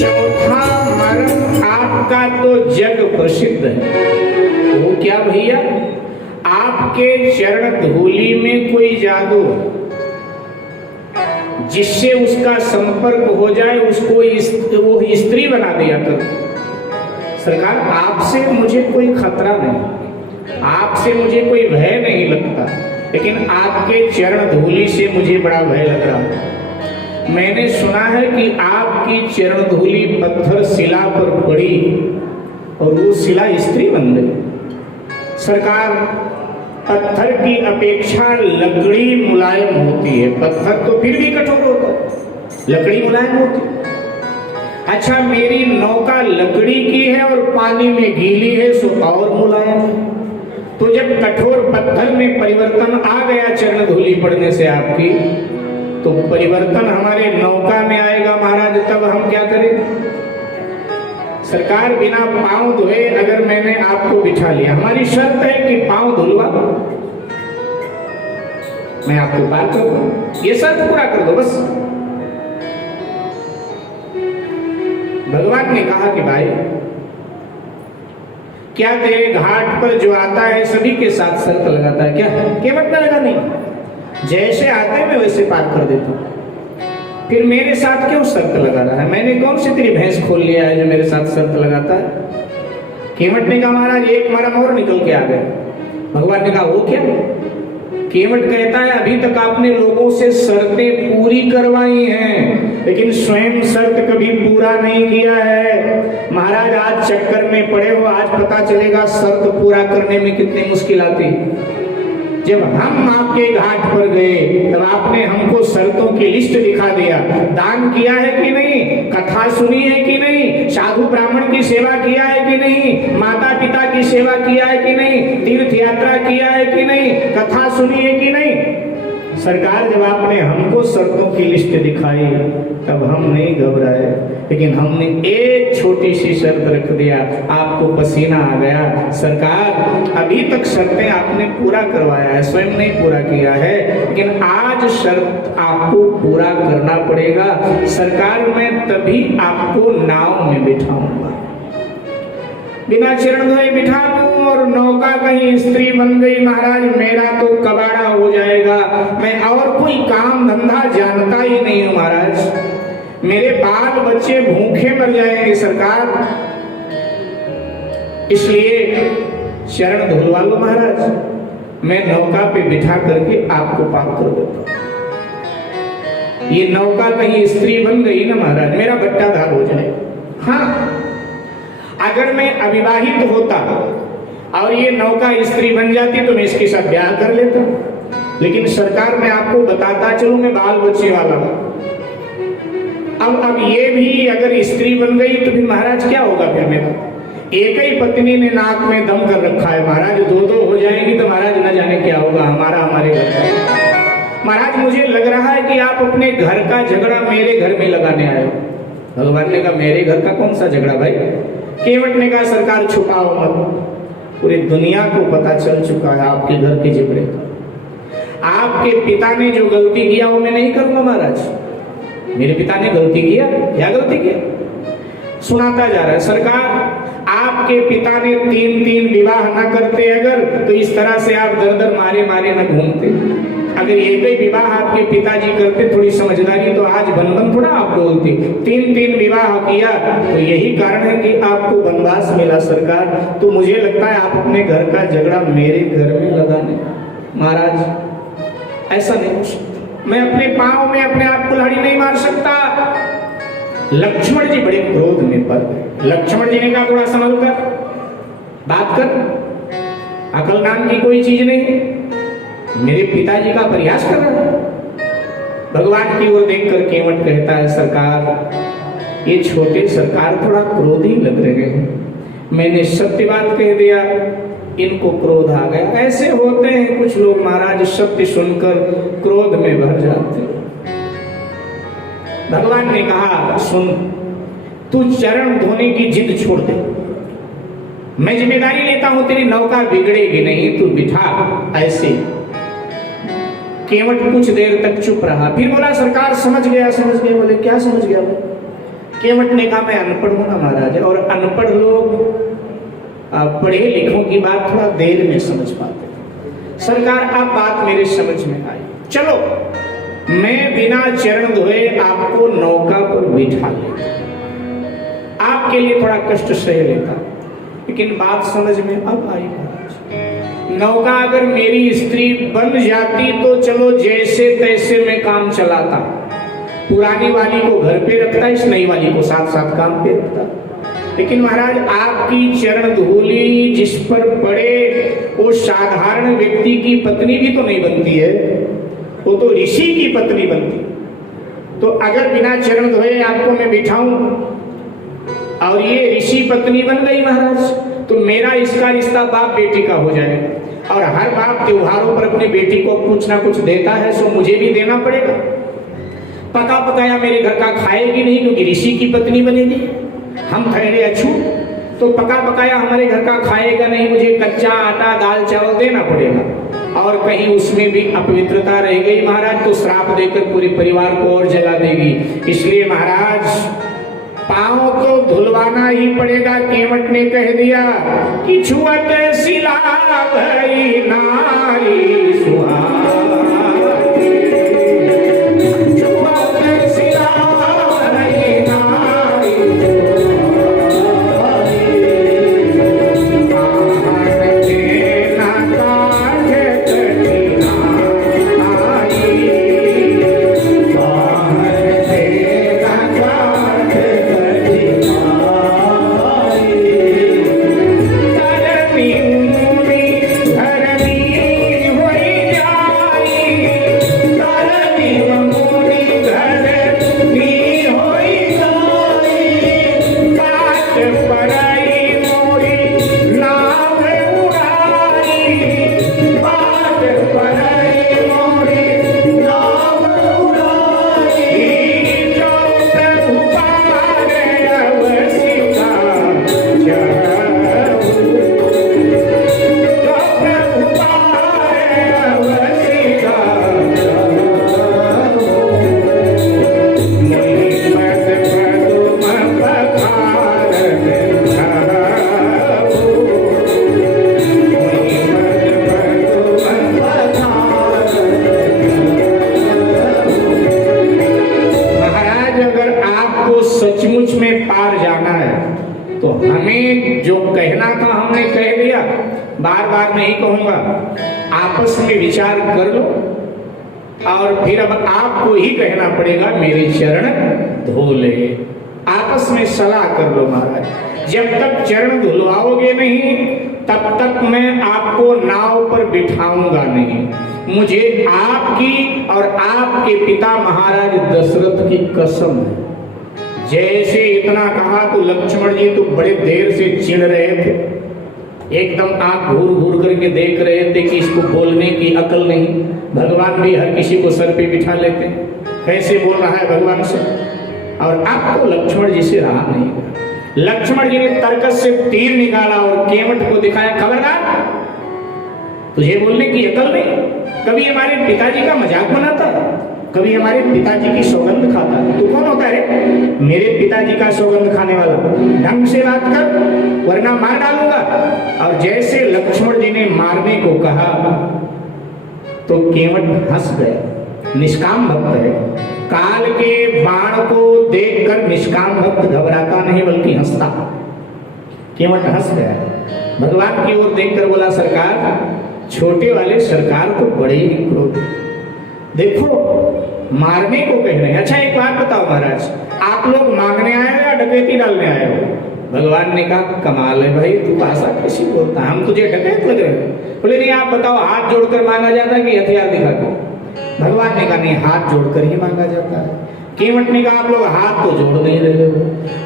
चौथा मर्म आपका तो जग प्रसिद्ध है। वो क्या भैया? आपके चरण धूलि में कोई जादू जिससे उसका संपर्क हो जाए उसको वो स्त्री बना दिया कर। सरकार, आपसे मुझे कोई खतरा नहीं, आपसे मुझे कोई भय नहीं लगता, लेकिन आपके चरण धूलि से मुझे बड़ा भय लग रहा है। मैंने सुना है कि आपकी चरण धूलि पत्थर शिला पर पड़ी और वो शिला स्त्री बन गई। सरकार, पत्थर की अपेक्षा लकड़ी मुलायम होती है, पत्थर तो फिर भी कठोर होता है, लकड़ी मुलायम होती है। अच्छा, मेरी नौका लकड़ी की है और पानी में गीली है, सो और मुलायम है। तो जब कठोर पत्थर में परिवर्तन आ गया चरण धूलि पड़ने से आपकी, तो परिवर्तन हमारे नौका में आएगा महाराज, तब हम क्या करें? सरकार, बिना पांव धोए अगर मैंने आपको बिठा लिया, हमारी शर्त है कि पांव धुलवा दो, मैं आपको पार कर दूं, ये शर्त पूरा कर दो बस। भगवान ने कहा कि भाई, क्या तेरे घाट पर जो आता है सभी के साथ शर्त लगाता है क्या? केवट में लगा नहीं, जैसे आते मैं वैसे पार कर देता हूं, फिर मेरे साथ क्यों शर्त लगा रहा है? मैंने कौन सी तेरी भैंस खोल लिया है जो मेरे साथ शर्त लगाता है? केवट ने कहा महाराज एक मरम और निकल के आ गए। भगवान ने कहा वो क्या? केवट कहता है अभी तक आपने लोगों से शर्तें पूरी करवाई हैं, लेकिन स्वयं शर्त कभी पूरा नहीं किया है। महाराज, आज चक्कर में पड़े हो, आज पता चलेगा शर्त पूरा करने में कितनी मुश्किल आती। जब हम आपके घाट पर गए तब आपने हमको शर्तों की लिस्ट दिखा दिया। दान किया है कि नहीं, कथा सुनी है कि नहीं, साधु ब्राह्मण की सेवा किया है कि नहीं, माता पिता की सेवा किया है कि नहीं, तीर्थ यात्रा किया है कि नहीं, कथा सुनी है कि नहीं। सरकार, जब आपने हमको शर्तों की लिस्ट दिखाई तब हम नहीं घबराए, लेकिन हमने एक छोटी सी शर्त रख दिया, आपको पसीना आ गया। सरकार, अभी तक शर्तें आपने पूरा करवाया है, स्वयं नहीं पूरा किया है, लेकिन आज शर्त आपको पूरा करना पड़ेगा। सरकार, मैं तभी आपको नाव में बिठाऊंगा, बिना चरण धोए बिठा दूं और नौका कहीं स्त्री बन गई महाराज, मेरा तो कबाड़ा हो जाएगा। मैं और कोई काम धंधा जानता ही नहीं हूं महाराज, मेरे बाल बच्चे भूखे मर जाएंगे सरकार, इसलिए चरण धुलवा लो महाराज, मैं नौका पे बिठा करके आपको पार कर देता हूं। ये नौका कहीं स्त्री बन गई ना महाराज, मेरा बट्टाधार हो जाए। हाँ, अगर मैं अविवाहित होता और ये नौका स्त्री बन जाती तो मैं इसके साथ ब्याह कर लेता, लेकिन सरकार, मैं आपको बताता चलूं, मैं बाल बच्चे वाला हूं। अब ये भी अगर स्त्री बन गई तो फिर महाराज क्या होगा? फिर मेरा एक ही पत्नी ने नाक में दम कर रखा है महाराज, दो हो जाएंगी तो महाराज न जाने क्या होगा हमारे घर का। महाराज, मुझे लग रहा है कि आप अपने घर का झगड़ा मेरे घर में लगाने आए हो। भगवान ने कहा मेरे घर का कौन सा झगड़ा भाई? केवट ने कहा सरकार, छुपाओ मत, पूरी दुनिया को पता चल चुका है आपके घर के झगड़े का। आपके पिता ने जो गलती किया वो मैं नहीं करूंगा महाराज। मेरे पिता ने गलती किया, क्या गलती किया? सुनाता जा रहा है सरकार, आपके पिता ने 3 विवाह न करते अगर, तो इस तरह से आप दर मारे न घूमते। अगर एक ही विवाह आपके पिताजी करते, थोड़ी समझदारी तो आज बंधन थोड़ा आप बोलते। 3 विवाह किया तो यही कारण है कि आपको वनवास मिला सरकार। तो मुझे लगता है आप अपने घर का झगड़ा मेरे घर में लगाने। महाराज, ऐसा नहीं हो सकता, मैं अपने पांव में अपने आप कुल्हाड़ी नहीं मार सकता। लक्ष्मण जी बड़े क्रोध में पड़ गए। लक्ष्मण जी ने कहा थोड़ा संभल कर बात कर, अकल नाम की कोई चीज नहीं, मेरे पिताजी का प्रयास कर रहा है। भगवान की ओर देखकर केवट कहता है सरकार, ये छोटे सरकार थोड़ा क्रोधी लग रहे हैं, मैंने सत्य बात कह दिया, इनको क्रोध आ गया। ऐसे होते हैं कुछ लोग महाराज, सत्य सुनकर क्रोध में भर जाते हैं। भगवान ने कहा सुन, तू चरण धोने की जिद छोड़ दे, मैं जिम्मेदारी लेता हूं, तेरी नौका बिगड़ेगी नहीं, तू बिठा ऐसे। केवट कुछ देर तक चुप रहा, फिर बोला सरकार समझ गया। बोले क्या समझ गया? केवट ने कहा मैं अनपढ़ हूं ना महाराज, और अनपढ़ लोग पढ़े लिखों की बात थोड़ा देर में समझ पाते। सरकार अब बात मेरे समझ में आई, चलो मैं बिना चरण धोए आपको नौका पर बिठा लेता, आपके लिए थोड़ा कष्ट सह लेता। लेकिन बात समझ में अब आई महाराज, नौका अगर मेरी स्त्री बन जाती तो चलो जैसे तैसे मैं काम चलाता, पुरानी वाली को घर पे रखता, इस नई वाली को साथ साथ काम पे रखता। लेकिन महाराज आपकी चरण धूली जिस पर पड़े वो साधारण व्यक्ति की पत्नी भी तो नहीं बनती है, वो तो ऋषि की पत्नी बनती। तो अगर बिना चरण धोए आपको मैं बिठाऊं और ये ऋषि पत्नी बन गई महाराज, तो मेरा इसका रिश्ता बाप बेटी का हो जाएगा। और हर बाप त्योहारों पर अपनी बेटी को कुछ ना कुछ देता है, सो मुझे भी देना पड़ेगा। पका पकाया मेरे घर का खाएगी नहीं क्योंकि ऋषि की पत्नी बनेगी। हम ठहरे अछूत तो पका पकाया हमारे घर का खाएगा नहीं, मुझे कच्चा आटा दाल चावल देना पड़ेगा। और कहीं उसमें भी अपवित्रता रह गई महाराज तो श्राप देकर पूरे परिवार को और जला देगी। इसलिए महाराज पांव तो धुलवाना ही पड़ेगा। केवट ने कह दिया कि छुअत शिला भई नारी सुहागी, छुअत शिला भई नारी आपस में विचार कर लो और फिर अब आपको ही कहना पड़ेगा मेरे चरण धो ले। आपस में सलाह कर लो महाराज। जब तक चरण धुलवाओगे नहीं तब तक मैं आपको नाव पर बिठाऊंगा नहीं। मुझे आपकी और आपके पिता महाराज दशरथ की कसम है। जैसे इतना कहा तो लक्ष्मण जी तो बड़े देर से चिढ़ रहे थे, एकदम आंख घूर घूर करके देख रहे थे कि इसको बोलने की अकल नहीं। भगवान भी हर किसी को सर पे बिठा लेते, कैसे बोल रहा है भगवान से। और आपको लक्ष्मण जी से रहा नहीं। लक्ष्मण जी ने तरकस से तीर निकाला और केवट को दिखाया, खबरदार तुझे बोलने की अकल नहीं। कभी हमारे पिताजी का मजाक बनाता, कभी हमारे पिताजी की सौगंध खाता। तू कौन होता है रे? मेरे पिताजी का सौगंध खाने वाला। ढंग से बात कर वरना मार डालूंगा। और जैसे लक्ष्मण जी ने मारने को कहा तो केवट हंस गया। निष्काम भक्त है, काल के बाण को देखकर निष्काम भक्त घबराता नहीं बल्कि हंसता। केवट हंस गया, भगवान की ओर देखकर बोला, सरकार छोटे वाले सरकार तो बड़े ही क्रोध, देखो मारने को कह रहे हैं। अच्छा एक बात बताओ महाराज, आप लोग मांगने आए हो या डकैती डालने आए हो? भगवान ने कहा कमाल है भाई, तू भाषा कैसी बोलता, हम तुझे डकैत लग रहे हैं। बोले नहीं, आप बताओ हाथ जोड़कर मांगा जाता है कि हथियार दिखा के? भगवान ने कहा नहीं, हाथ जोड़कर ही मांगा जाता है। केवट ने कहा आप लोग हाथ तो जोड़ नहीं रहे हो,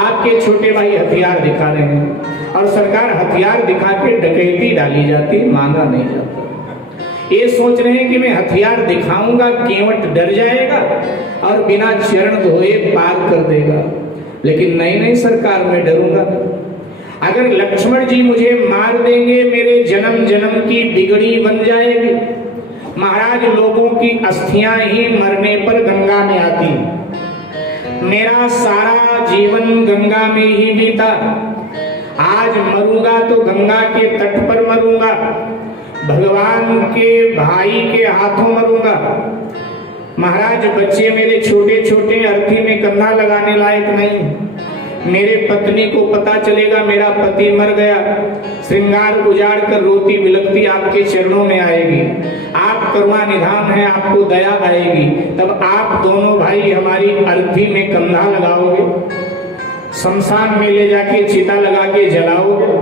आपके छोटे भाई हथियार दिखा रहे हैं। और सरकार हथियार दिखा के डकैती डाली जाती, मांगा नहीं जाता। ये सोच रहे हैं कि मैं हथियार दिखाऊंगा, केवट डर जाएगा और बिना चरण धोए पार कर देगा। लेकिन नहीं नहीं सरकार, मैं डरूंगा। अगर लक्ष्मण जी मुझे मार देंगे मेरे जन्म जन्म की बिगड़ी बन जाएगी। महाराज लोगों की अस्थियां ही मरने पर गंगा में आती, मेरा सारा जीवन गंगा में ही बीता, आज मरूंगा तो गंगा के तट पर मरूंगा, भगवान के भाई के हाथों मरूंगा। महाराज बच्चे मेरे छोटे छोटे, अर्थी में कंधा लगाने लायक नहीं। मेरे पत्नी को पता चलेगा मेरा पति मर गया, श्रृंगार उजाड़ कर रोती बिलखती आपके चरणों में आएगी। आप करुणा निधान है, आपको दया आएगी, तब आप दोनों भाई हमारी अर्थी में कंधा लगाओगे, शमशान में ले जाके चिता लगा के जलाओगे,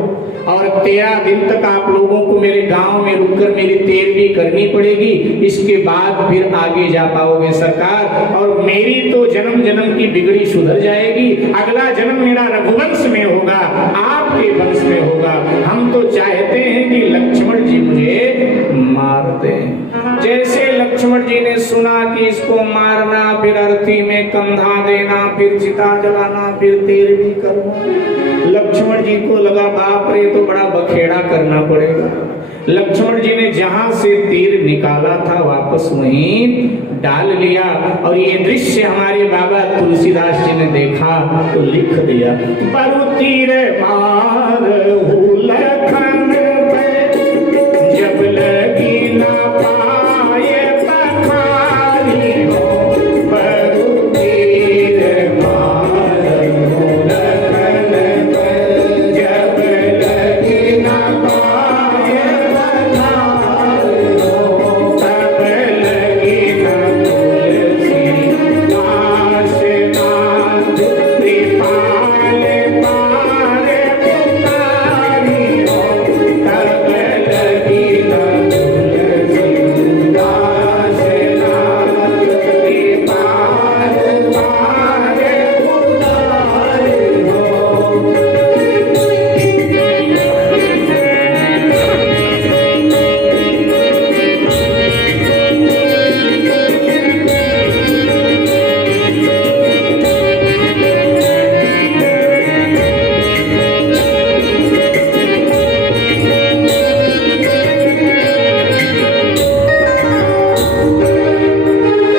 और 13 दिन तक आप लोगों को मेरे गांव में रुककर मेरी तेरवी करनी पड़ेगी। इसके बाद फिर आगे जा पाओगे सरकार, और मेरी तो जन्म जन्म की बिगड़ी सुधर जाएगी। अगला जन्म मेरा रघुवंश में होगा, आपके वंश में होगा। हम तो चाहते हैं कि लक्ष्मण जी मुझे मार दें। जैसे लक्ष्मण जी ने सुना कि इसको मारना, फिर अर्थी में कंधा देना, फिर चिता जलाना, फिर तेरवी करना, लक्ष्मण जी को लगा बाप रे, तो बड़ा बखेड़ा करना पड़ेगा। लक्ष्मण जी ने जहां से तीर निकाला था वापस वहीं डाल लिया, और ये दृश्य हमारे बाबा तुलसीदास जी ने देखा तो लिख दिया, बरु तीर मार लखन जब लगी ना पाए पखारी हो, बरु तीर मार लखन जब लगी ना पाए पखारी हो, तब लगी ना तुलसी दास नाथ कृपाल पार पुकारी हो, तब लगी ना तुलसी दास नाथ कृपाल पार पुकारी हो।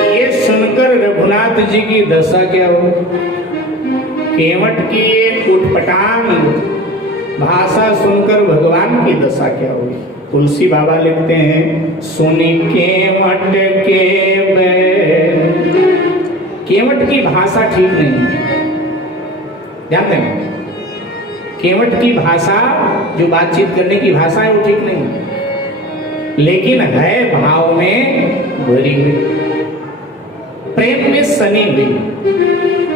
ये सुनकर रघुनाथ जी की दशा क्या हो, केवट की एक उटपटांग भाषा सुनकर भगवान की दशा क्या हुई। तुलसी बाबा लिखते हैं, सुनी केवट के बैर। केवट की भाषा ठीक नहीं है, ध्यान देना। केवट की भाषा, जो बातचीत करने की भाषा है, वो ठीक नहीं है, लेकिन है भाव में भरी हुई, प्रेम में सनी हुई।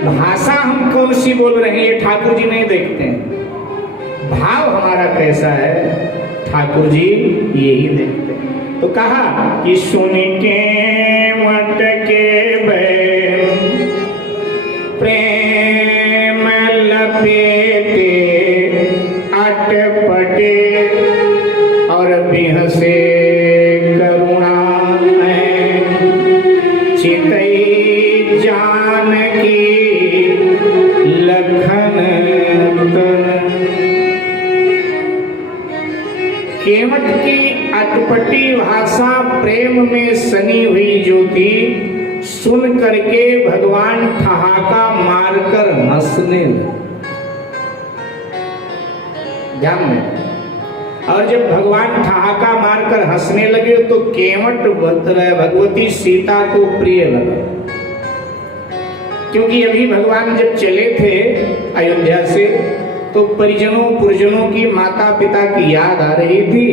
भाषा हम कौन सी बोल रहे हैं ये ठाकुर जी नहीं देखते हैं, भाव हमारा कैसा है ठाकुर जी यही देखते हैं। तो कहा कि सुन केवट के बैर प्रेम लपेटे अटपटे, और बिहसे करुणा चितई जानकी लखन तन। केवट की अटपटी भाषा प्रेम में सनी हुई जो थी, सुन करके भगवान ठहाका मारकर हंसने लगे। ध्यान में, और जब भगवान ठहाका मारकर हंसने लगे तो केवट भगवती सीता को प्रिय लगा, क्योंकि अभी भगवान जब चले थे अयोध्या से तो परिजनों पुरजनों की, माता पिता की याद आ रही थी,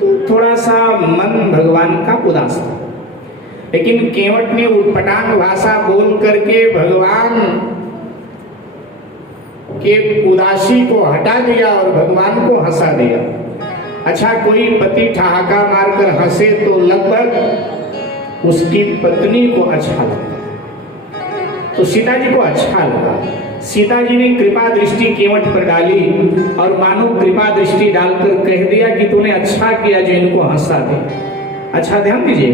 तो थोड़ा सा मन भगवान का उदास था। लेकिन केवट ने उटपटांग भाषा बोल करके भगवान के उदासी को हटा दिया और भगवान को हंसा दिया। अच्छा, कोई पति ठहाका मारकर हंसे तो लगभग उसकी पत्नी को अच्छा लगता, तो सीता जी को अच्छा लगा। सीता जी ने कृपा दृष्टि केवट पर डाली और मानो कृपा दृष्टि डालकर कह दिया कि तूने अच्छा किया जो इनको हंसा दे। अच्छा ध्यान दीजिए,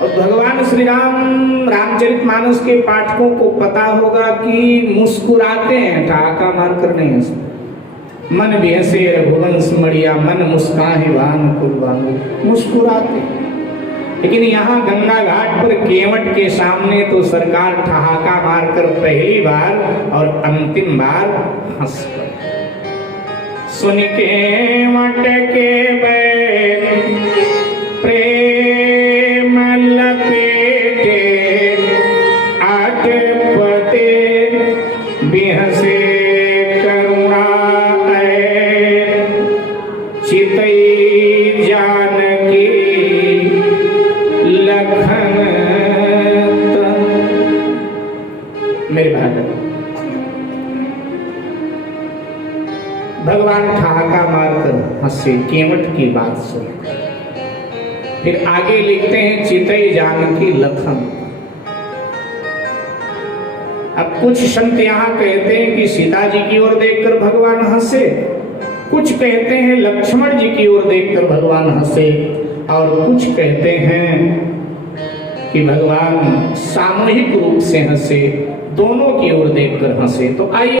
और भगवान श्री राम रामचरितमानस के पाठकों को पता होगा कि मुस्कुराते हैं, ठहाका मारकर नहीं हंसते। मन बिहसे रघुवंश मड़िया, मन मुस्काहि भान कुर्बान, मुस्कुराते। लेकिन यहाँ गंगा घाट पर केवट के सामने तो सरकार ठहाका मारकर पहली बार और अंतिम बार हंस पड़े। सुन केवट के बैन प्रेम लपेटे आठ पते बिहसे करुणा चितई जानकी लखन। मेरे भाई भगवान ठहाका मारकर हंसे केवट की बात सुन। फिर आगे लिखते हैं चितई जानकी लखन। अब कुछ संत यहाँ कहते हैं कि सीता जी की ओर देखकर भगवान हंसे, कुछ कहते हैं लक्ष्मण जी की ओर देखकर भगवान हंसे, और कुछ कहते हैं कि भगवान सामूहिक रूप से हंसे, दोनों की ओर देखकर हंसे। तो आइए